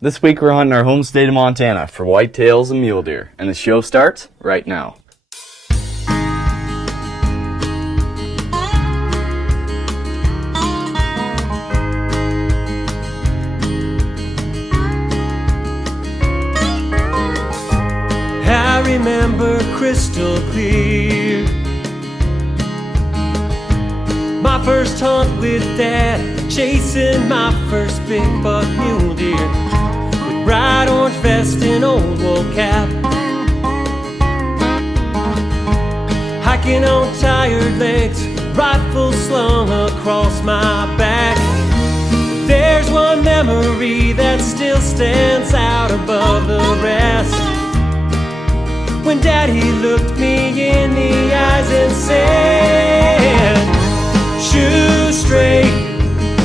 This week we're hunting our home state of Montana for whitetails and mule deer, and the show starts right now. I remember crystal clear my first hunt with Dad, chasing my first big buck mule deer with bright orange vest and old wool cap, hiking on tired legs, rifle slung across my back. There's one memory that still stands out above the rest, when Daddy looked me in the eyes and said, "Shoot straight,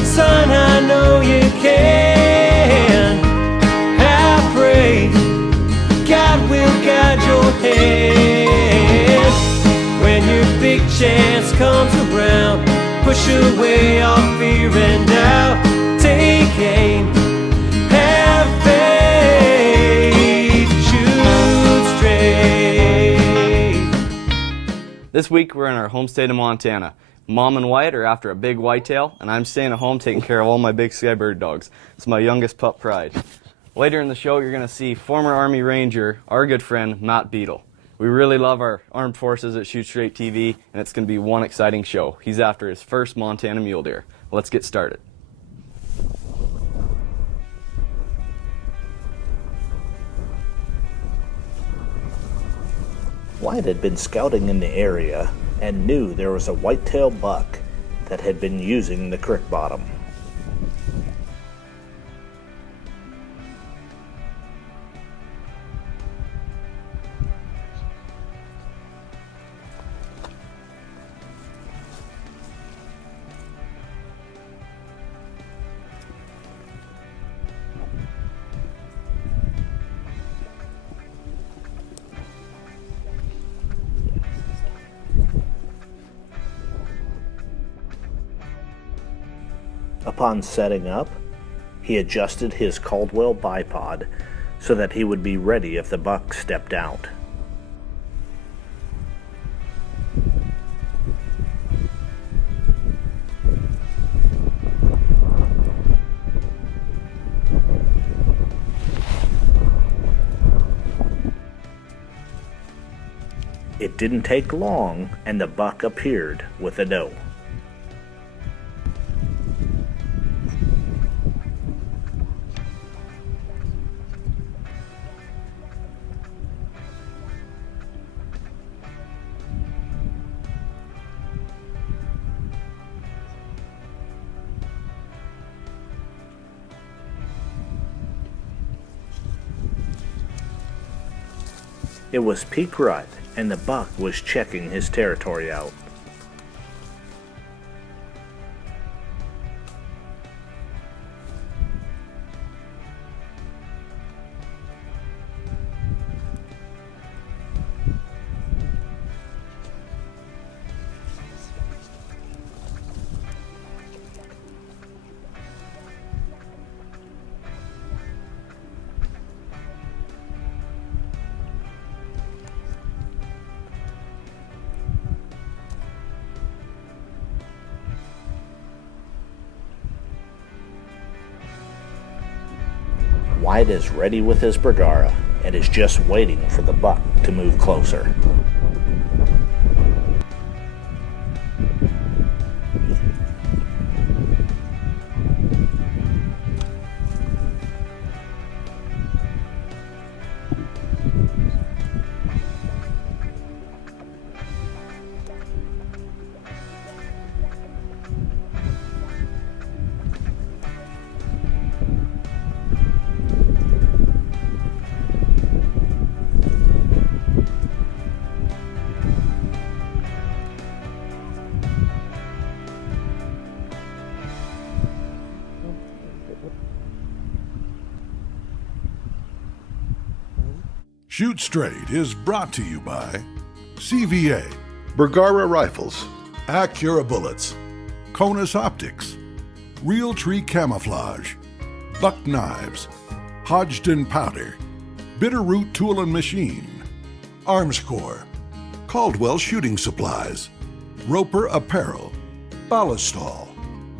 son, I know you can. I pray God will guide your hand. When your big chance comes around, push away all fear and doubt. Take aim, have faith, shoot straight." This week we're in our home state of Montana. Mom and Wyatt are after a big whitetail, and I'm staying at home taking care of all my big sky bird dogs. It's my youngest pup, Pride. Later in the show, you're going to see former Army Ranger, our good friend, Matt Beadle. We really love our armed forces at Shoot Straight TV, and it's going to be one exciting show. He's after his first Montana mule deer. Let's get started. Wyatt had been scouting in the area and knew there was a whitetail buck that had been using the creek bottom. Upon setting up, he adjusted his Caldwell bipod so that he would be ready if the buck stepped out. It didn't take long, and the buck appeared with a doe. It was peak rut, and the buck was checking his territory out. Wyatt is ready with his Bergara and is just waiting for the buck to move closer. Shoot Straight is brought to you by CVA, Bergara Rifles, Acura Bullets, Conus Optics, Real Tree Camouflage, Buck Knives, Hodgdon Powder, Bitterroot Tool and Machine, Armscore, Caldwell Shooting Supplies, Roper Apparel, Ballistol,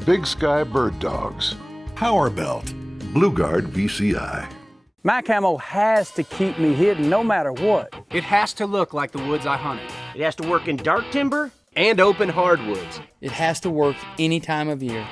Big Sky Bird Dogs, Power Belt, Blue Guard VCI. My camo has to keep me hidden no matter what. It has to look like the woods I hunted. It has to work in dark timber and open hardwoods. It has to work any time of year.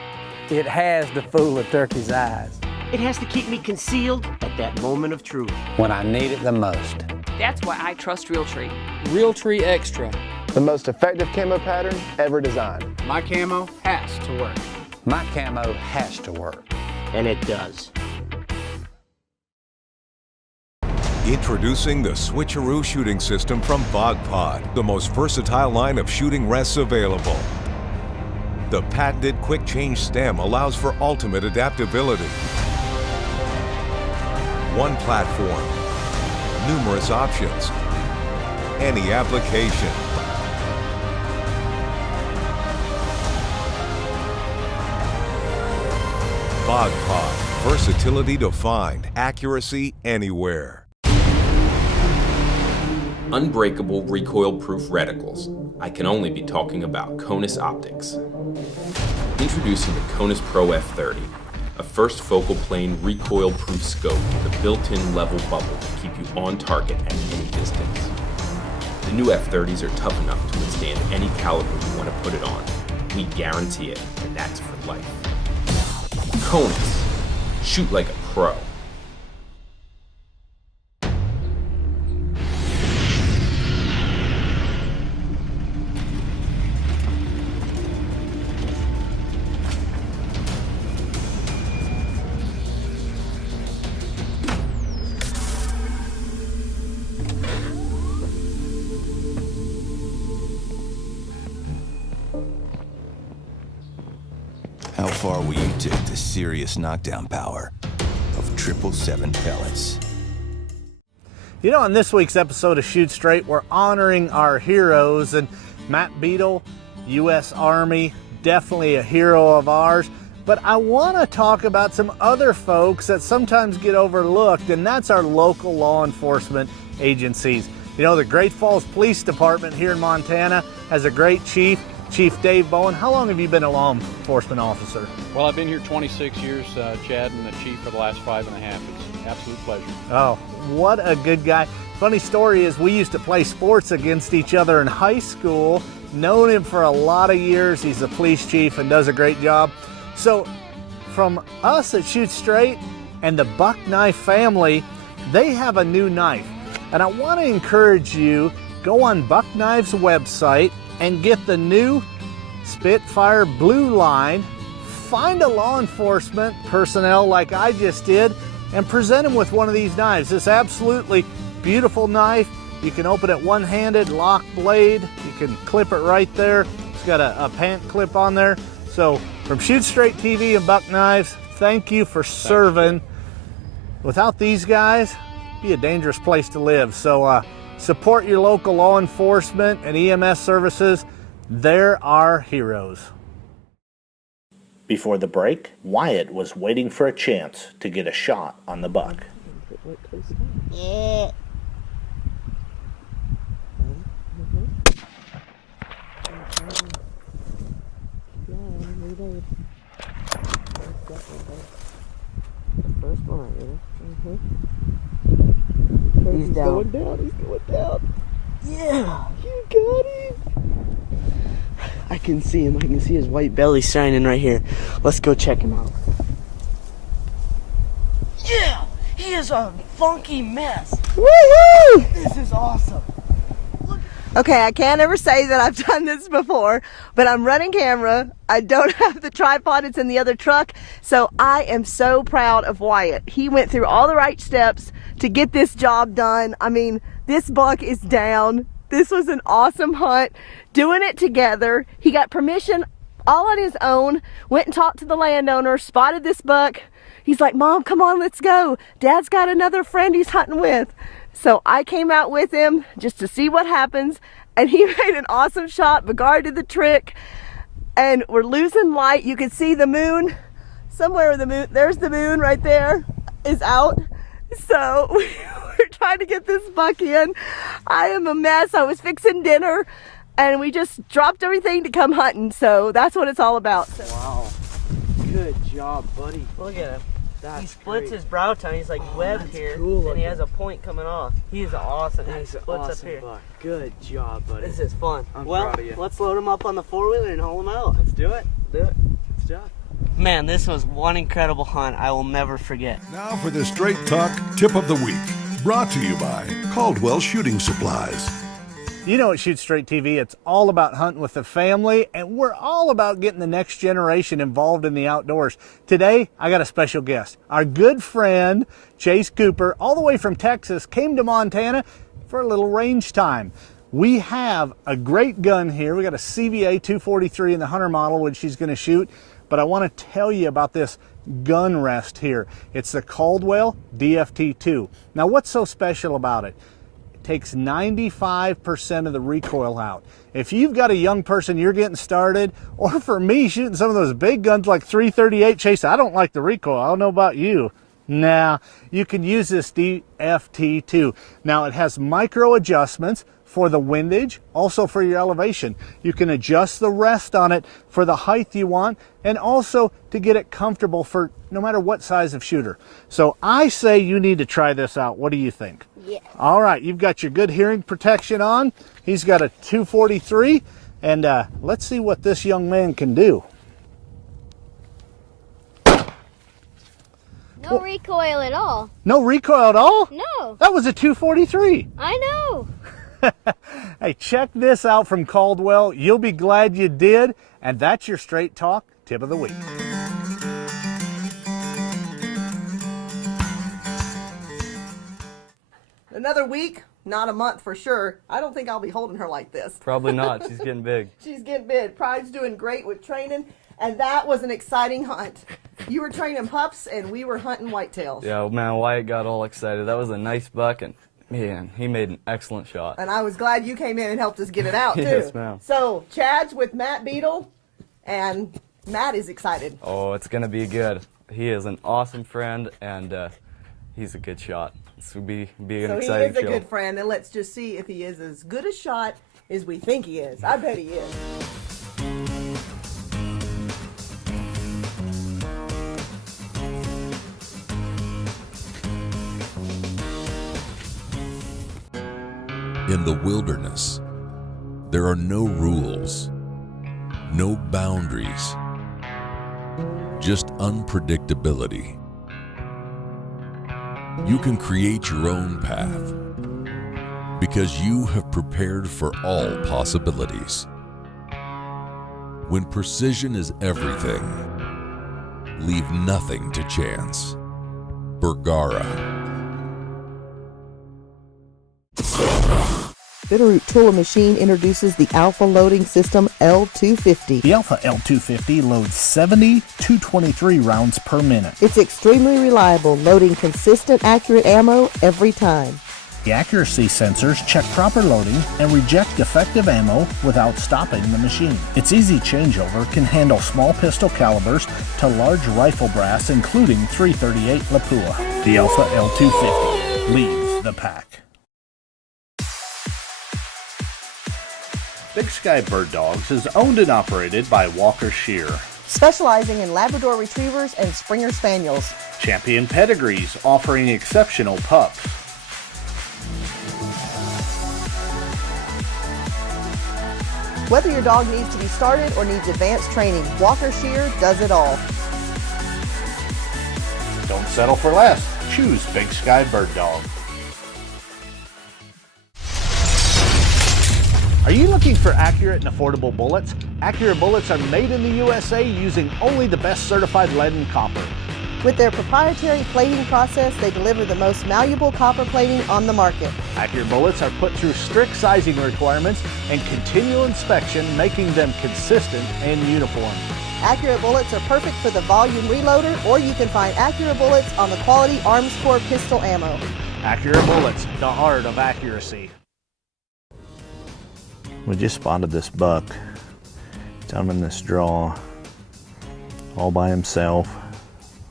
It has to fool a turkey's eyes. It has to keep me concealed at that moment of truth. When I need it the most. That's why I trust Realtree. Realtree Extra. The most effective camo pattern ever designed. My camo has to work. My camo has to work. And it does. Introducing the Switcheroo shooting system from BogPod, the most versatile line of shooting rests available. The patented quick change stem allows for ultimate adaptability. One platform, numerous options, any application. BogPod, versatility defined, accuracy anywhere. Unbreakable recoil-proof reticles. I can only be talking about Conus Optics. Introducing the Conus Pro F30, a first focal plane recoil-proof scope with a built-in level bubble to keep you on target at any distance. The new F30s are tough enough to withstand any caliber you want to put it on. We guarantee it, and that's for life. Conus. Shoot like a pro. How far will you take the serious knockdown power of 777 pellets? You know, on this week's episode of Shoot Straight, we're honoring our heroes, and Matt Beadle, U.S. Army, definitely a hero of ours. But I want to talk about some other folks that sometimes get overlooked, and that's our local law enforcement agencies. You know, the Great Falls Police Department here in Montana has a great chief, Chief Dave Bowen. How long have you been a law enforcement officer? Well, I've been here 26 years, Chad, and the chief for the last 5.5. It's an absolute pleasure. Oh, what a good guy. Funny story is we used to play sports against each other in high school. Known him for a lot of years. He's a police chief and does a great job. So from us at Shoot Straight and the Buck Knife family, they have a new knife. And I want to encourage you, go on Buck Knife's website and get the new Spitfire Blue line. Find a law enforcement personnel like I just did and present them with one of these knives. This absolutely beautiful knife. You can open it one-handed, lock blade. You can clip it right there. It's got a pant clip on there. So from Shoot Straight TV and Buck Knives, thank you for serving. Without these guys, it'd be a dangerous place to live. So support your local law enforcement and EMS services. They're our heroes. Before the break, Wyatt was waiting for a chance to get a shot on the buck. Yeah. First one, He's down. He's going down. Yeah, you got him. I can see him. I can see his white belly shining right here. Let's go check him out. Yeah, he is a funky mess. Woohoo! This is awesome. Okay, I can't ever say that I've done this before, but I'm running camera. I don't have the tripod, it's in the other truck. So I am so proud of Wyatt. He went through all the right steps to get this job done. I mean, this buck is down. This was an awesome hunt. Doing it together. He got permission all on his own, went and talked to the landowner, spotted this buck. He's like, Mom, come on, let's go. Dad's got another friend he's hunting with. So I came out with him just to see what happens, and he made an awesome shot. Begard did the trick, and we're losing light. You can see the moon somewhere. The moon, there's the moon right there, is out. So we're trying to get this buck in. I am a mess. I was fixing dinner and we just dropped everything to come hunting. So that's what it's all about. So. Wow. Good job, buddy. Look at him. He splits his brow tine. He's like webbed here, and he has a point coming off. He is awesome. He splits up here. Buck. Good job, buddy. This is fun. I'm proud of you. Let's load him up on the four-wheeler and haul him out. Let's do it. Do it. Let's do it. Man, this was one incredible hunt I will never forget. Now for the Straight Talk Tip of the Week, brought to you by Caldwell Shooting Supplies. You know, at Shoot Straight TV, it's all about hunting with the family, and we're all about getting the next generation involved in the outdoors. Today, I got a special guest. Our good friend, Chase Cooper, all the way from Texas, came to Montana for a little range time. We have a great gun here. We got a CVA 243 in the hunter model, which she's going to shoot, but I want to tell you about this gun rest here. It's the Caldwell DFT2. Now, what's so special about it? Takes 95% of the recoil out. If you've got a young person you're getting started, or for me shooting some of those big guns like 338, Chase, I don't like the recoil. I don't know about you. Nah, you can use this DFT2. Now it has micro adjustments for the windage, also for your elevation. You can adjust the rest on it for the height you want, and also to get it comfortable for no matter what size of shooter. So I say you need to try this out. What do you think? Yeah. All right, you've got your good hearing protection on. He's got a 243, and let's see what this young man can do. No recoil at all. No recoil at all? No. That was a 243. I know. Hey, check this out from Caldwell. You'll be glad you did. And that's your Straight Talk Tip of the Week. Another week, not a month for sure. I don't think I'll be holding her like this. Probably not. She's getting big. She's getting big. Pride's doing great with training, and that was an exciting hunt. You were training pups, and we were hunting whitetails. Yeah, man, Wyatt got all excited. That was a nice buck, and man, he made an excellent shot. And I was glad you came in and helped us get it out, too. Yes, ma'am. So, Chad's with Matt Beadle, and Matt is excited. Oh, it's going to be good. He is an awesome friend, and he's a good shot. This will be an exciting show. So he is a good friend, and let's just see if he is as good a shot as we think he is. I bet he is. In the wilderness, there are no rules, no boundaries, just unpredictability. You can create your own path because you have prepared for all possibilities. When precision is everything, leave nothing to chance. Bergara. Bitterroot Tool Machine introduces the Alpha Loading System L250. The Alpha L250 loads 70 223 rounds per minute. It's extremely reliable, loading consistent, accurate ammo every time. The accuracy sensors check proper loading and reject defective ammo without stopping the machine. Its easy changeover can handle small pistol calibers to large rifle brass, including 338 Lapua. The Alpha L250 leads the pack. Big Sky Bird Dogs is owned and operated by Walker Shear. Specializing in Labrador Retrievers and Springer Spaniels. Champion Pedigrees, offering exceptional pups. Whether your dog needs to be started or needs advanced training, Walker Shear does it all. Don't settle for less. Choose Big Sky Bird Dog. Are you looking for accurate and affordable bullets? Accurate bullets are made in the USA using only the best certified lead and copper. With their proprietary plating process, they deliver the most malleable copper plating on the market. Accurate bullets are put through strict sizing requirements and continual inspection, making them consistent and uniform. Accurate bullets are perfect for the volume reloader, or you can find accurate bullets on the quality Arms Corps pistol ammo. Accurate bullets, the art of accuracy. We just spotted this buck down in this draw, all by himself.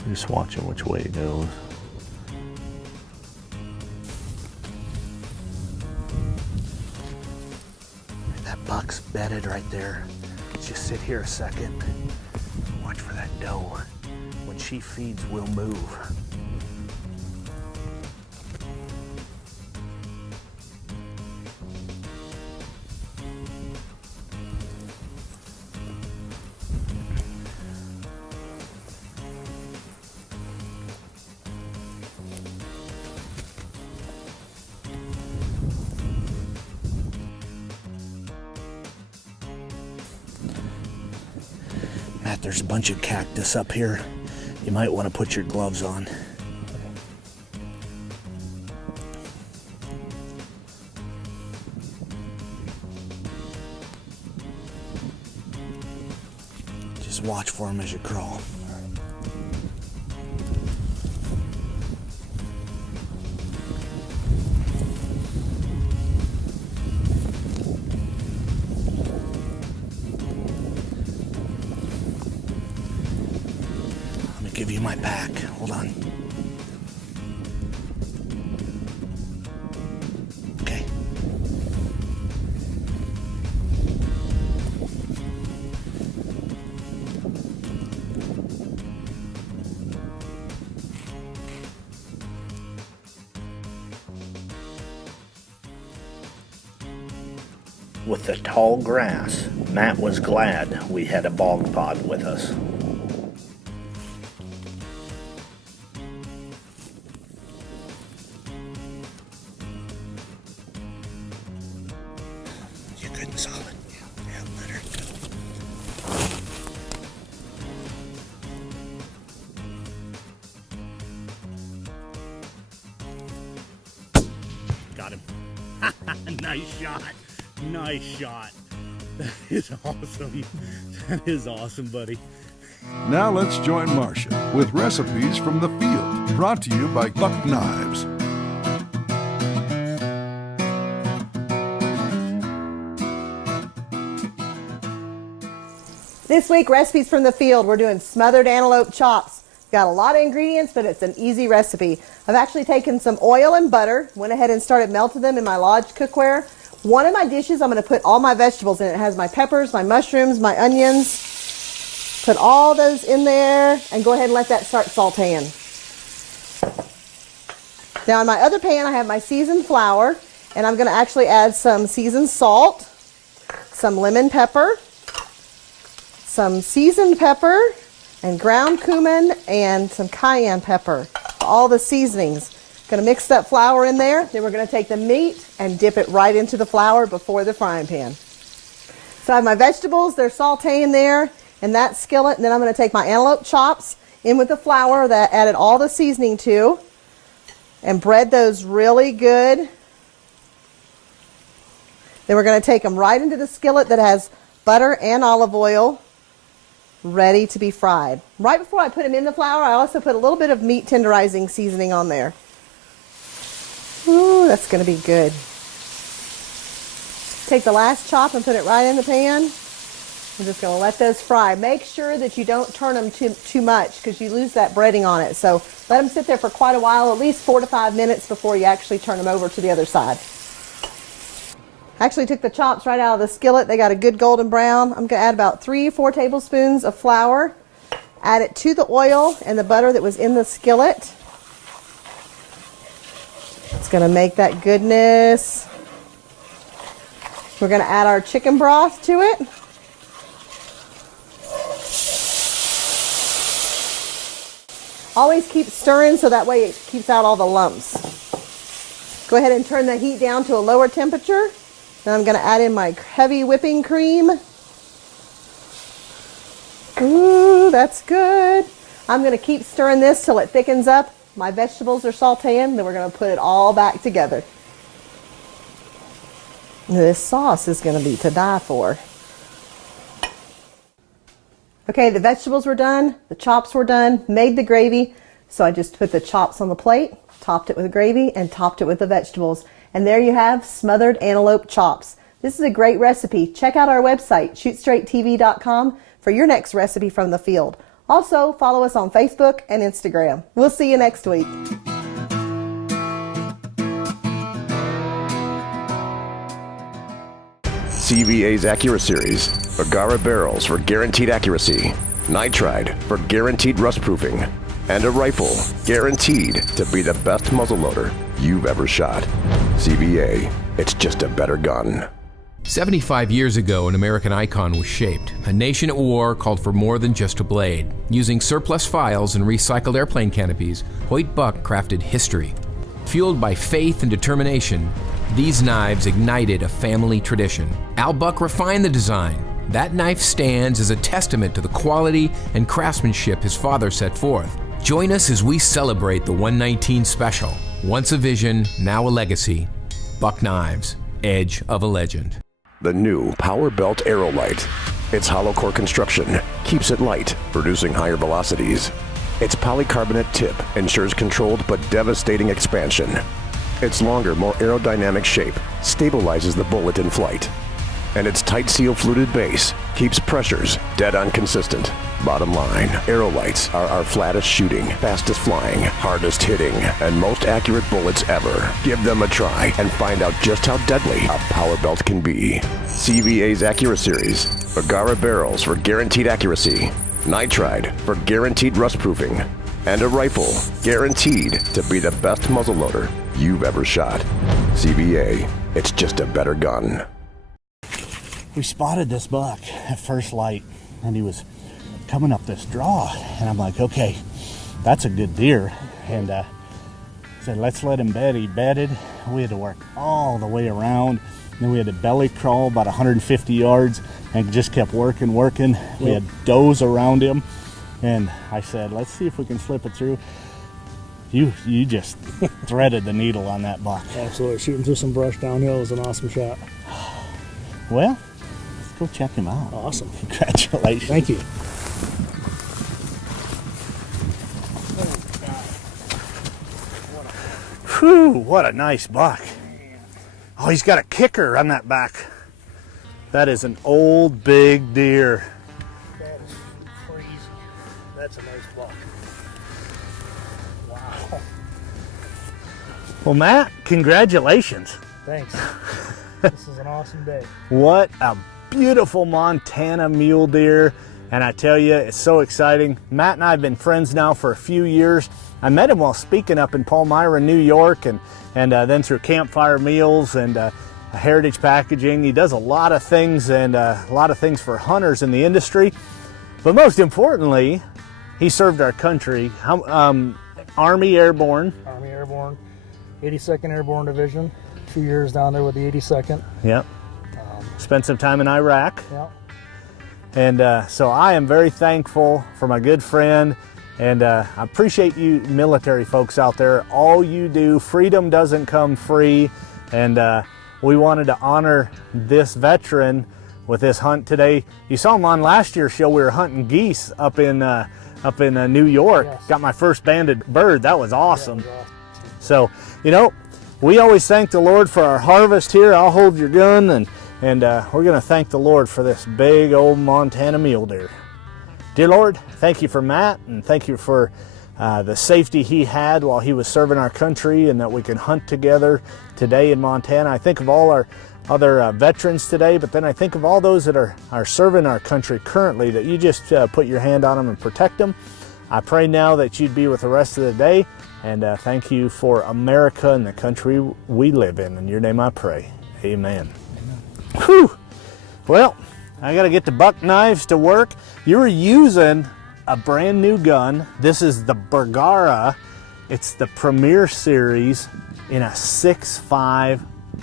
Just watching which way he goes. buck's bedded right there. Let's just sit here a second. Watch for that doe. When she feeds, we'll move. Matt, there's a bunch of cactus up here. You might want to put your gloves on. Just watch for them as you crawl. Give you my pack. Hold on. Okay. With the tall grass, Matt was glad we had a bog pod with us. Solid. Yeah, let her go. Got him. Nice shot. Nice shot. That is awesome. That is awesome, buddy. Now let's join Marcia with recipes from the field, brought to you by Buck Knives. This week, recipes from the field. We're doing smothered antelope chops. Got a lot of ingredients, but it's an easy recipe. I've actually taken some oil and butter, went ahead and started melting them in my Lodge cookware. One of my dishes, I'm going to put all my vegetables in. It has my peppers, my mushrooms, my onions. Put all those in there and go ahead and let that start sauteing. Now in my other pan, I have my seasoned flour, and I'm going to actually add some seasoned salt, some lemon pepper, some seasoned pepper and ground cumin and some cayenne pepper. All the seasonings. Gonna mix that flour in there. Then we're gonna take the meat and dip it right into the flour before the frying pan. So I have my vegetables, they're sauteing there in that skillet. And then I'm gonna take my antelope chops in with the flour that I added all the seasoning to and bread those really good. Then we're gonna take them right into the skillet that has butter and olive oil, ready to be fried. Right before I put them in the flour, I also put a little bit of meat tenderizing seasoning on there. Ooh, that's going to be good. Take the last chop and put it right in the pan. I'm just going to let those fry. Make sure that you don't turn them too much because you lose that breading on it. So let them sit there for quite a while, at least 4 to 5 minutes before you actually turn them over to the other side. I actually took the chops right out of the skillet. They got a good golden brown. I'm going to add about 3-4 tablespoons of flour. Add it to the oil and the butter that was in the skillet. It's going to make that goodness. We're going to add our chicken broth to it. Always keep stirring so that way it keeps out all the lumps. Go ahead and turn the heat down to a lower temperature. Then I'm going to add in my heavy whipping cream. Ooh, that's good. I'm going to keep stirring this till it thickens up. My vegetables are sauteing, then we're going to put it all back together. This sauce is going to be to die for. Okay, the vegetables were done, the chops were done, made the gravy. So I just put the chops on the plate, topped it with gravy, and topped it with the vegetables. And there you have smothered antelope chops. This is a great recipe. Check out our website, shootstraighttv.com, for your next recipe from the field. Also, follow us on Facebook and Instagram. We'll see you next week. CVA's Accura Series, Bergara barrels for guaranteed accuracy, nitride for guaranteed rust proofing, and a rifle guaranteed to be the best muzzleloader you've ever shot. CVA, it's just a better gun. 75 years ago, an American icon was shaped. A nation at war called for more than just a blade. Using surplus files and recycled airplane canopies, Hoyt Buck crafted history. Fueled by faith and determination, these knives ignited a family tradition. Al Buck refined the design. That knife stands as a testament to the quality and craftsmanship his father set forth. Join us as we celebrate the 119 Special. Once a vision, now a legacy. Buck Knives, edge of a legend. The new Power Belt Aerolite. Its hollow core construction keeps it light, producing higher velocities. Its polycarbonate tip ensures controlled but devastating expansion. Its longer, more aerodynamic shape stabilizes the bullet in flight. And its tight seal fluted base keeps pressures dead on consistent. Bottom line, Aerolites are our flattest shooting, fastest flying, hardest hitting, and most accurate bullets ever. Give them a try and find out just how deadly a Power Belt can be. CVA's Accura Series, Bergara barrels for guaranteed accuracy, nitride for guaranteed rust proofing, and a rifle guaranteed to be the best muzzleloader you've ever shot. CVA, it's just a better gun. We spotted this buck at first light, and he was coming up this draw, and I'm like, okay, that's a good deer. And said, let's let him bed. He bedded. We had to work all the way around. Then we had to belly crawl about 150 yards and just kept working. Yep. We had does around him, and I said, let's see if we can slip it through. You just threaded the needle on that buck. Absolutely. Shooting through some brush downhill was an awesome shot. Well, let's go check him out. Awesome. Congratulations. Thank you. Whew, what a nice buck. Oh, he's got a kicker on that back. That is an old big deer. That is crazy. That's a nice buck. Wow. Well, Matt, congratulations. Thanks. This is an awesome day. What a beautiful Montana mule deer. And I tell you, it's so exciting. Matt and I have been friends now for a few years. I met him while speaking up in Palmyra, New York, and then through Campfire Meals and Heritage Packaging. He does a lot of things and a lot of things for hunters in the industry. But most importantly, he served our country. Army Airborne. Army Airborne, 82nd Airborne Division. 2 years down there with the 82nd. Yep. Spent some time in Iraq. Yep. And so I am very thankful for my good friend, and I appreciate you military folks out there. All you do, freedom doesn't come free, and we wanted to honor this veteran with this hunt today. You saw him on last year's show. We were hunting geese up in New York. Yes. Got my first banded bird. That was awesome. Yeah, that was awesome. So, you know, we always thank the Lord for our harvest here. I'll hold your gun, and we're going to thank the Lord for this big old Montana mule deer. Dear Lord, thank you for Matt, and thank you for the safety he had while he was serving our country, and that we can hunt together today in Montana. I think of all our other veterans today, but then I think of all those that are serving our country currently, that you just put your hand on them and protect them. I pray now that you'd be with the rest of the day, and thank you for America and the country we live in. In your name I pray, amen. Whew. Well, I got to get the buck knives to work. You're using a brand new gun. This is the Bergara. It's the Premier Series in a 6.5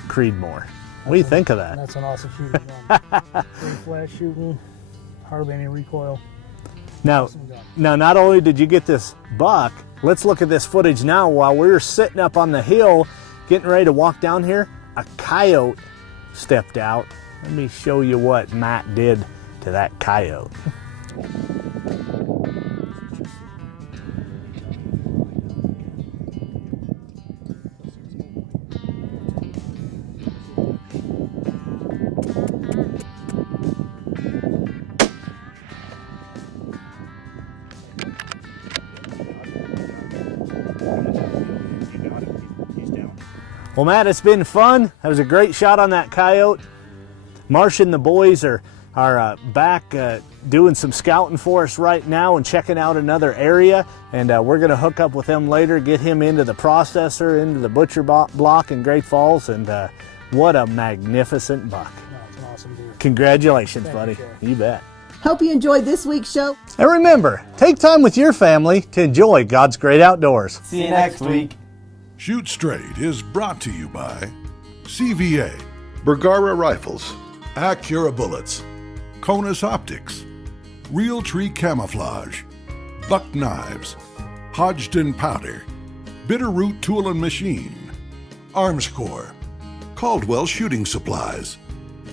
Creedmoor. What do you think of that? That's an awesome shooting gun. Great flash shooting, hardly any recoil. Now, Awesome gun. now, not only did you get this buck, let's look at this footage now. While we were sitting up on the hill, getting ready to walk down here, a coyote stepped out. Let me show you what Matt did to that coyote. Well, Matt, it's been fun. That was a great shot on that coyote. Marsh and the boys are back doing some scouting for us right now and checking out another area, and we're going to hook up with him later, get him into the processor, into the butcher block in Great Falls, and what a magnificent buck. It's an awesome deer. Congratulations, buddy. You bet. Hope you enjoyed this week's show. And remember, take time with your family to enjoy God's great outdoors. See you next week. Shoot Straight is brought to you by CVA, Bergara Rifles, Acura Bullets, Conus Optics, Real Tree Camouflage, Buck Knives, Hodgdon Powder, Bitterroot Tool and Machine, Arms Corps, Caldwell Shooting Supplies,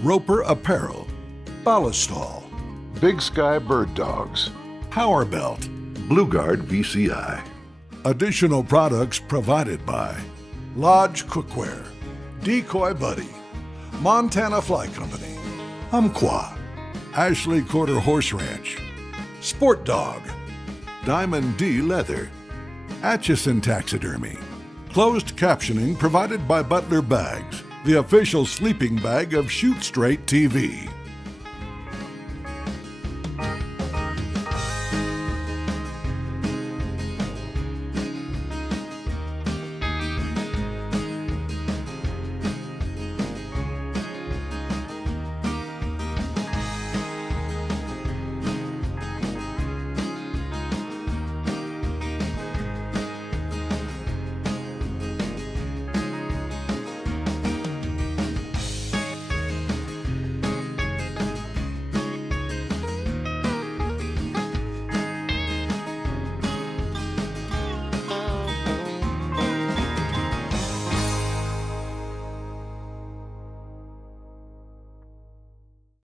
Roper Apparel, Ballistall, Big Sky Bird Dogs, Power Belt, Blue Guard VCI. Additional products provided by Lodge Cookware, Decoy Buddy, Montana Fly Company, Umpqua, Ashley Quarter Horse Ranch, Sport Dog, Diamond D Leather, Atchison Taxidermy. Closed captioning provided by Butler Bags, the official sleeping bag of Shoot Straight TV.